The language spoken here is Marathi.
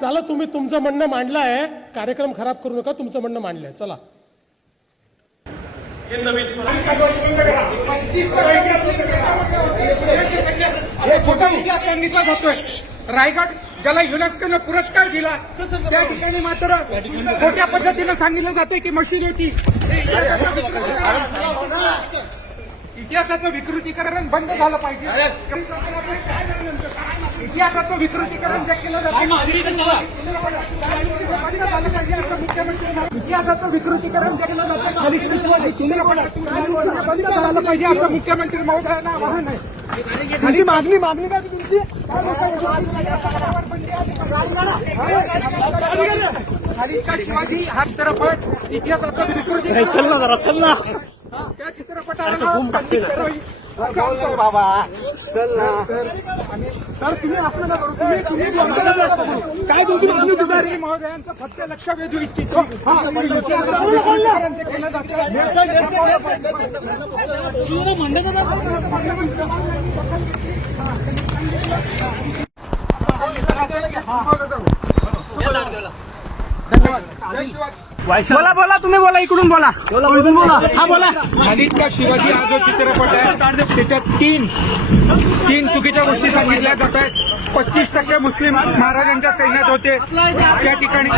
चला तुम्ही तुमचं म्हणणं मांडलं आहे, कार्यक्रम खराब करू नका, तुमचं म्हणणं मांडलंय. चला खोटा इतिहास सांगितला जातोय. रायगड ज्याला युनेस्कोने पुरस्कार दिला त्या ठिकाणी मात्र खोट्या पद्धतीनं सांगितलं जातंय की मशीद होती. इतिहासाचं विकृतीकरण बंद झालं पाहिजे. इतिहासाचं विकृतीकरण जे केलं जातं इतिहासाचं विकृतीकरण जे केलं जातं बंद झालं पाहिजे असं मुख्यमंत्री महोदयांना आवाहन आहे. तुमची मागणी काय तुमची? शिवाजी हा चित्रपट इतिहासाचं विकृतीकरण त्या चित्रपटाला बाबा चल ना सर, तुम्ही आपल्याला काय तुमची मागणी तुझी? महोदयांचं फक्त लक्ष वेधू इच्छितो. बोला बोला, तुम्ही बोला, इकडून बोला. हा बोला. खालिदचा शिवाजी हा जो चित्रपट आहे त्याच्यात तीन चुकीच्या गोष्टी सांगितल्या जात आहेत. 35% मुस्लिम महाराजांच्या सैन्यात होते त्या ठिकाणी.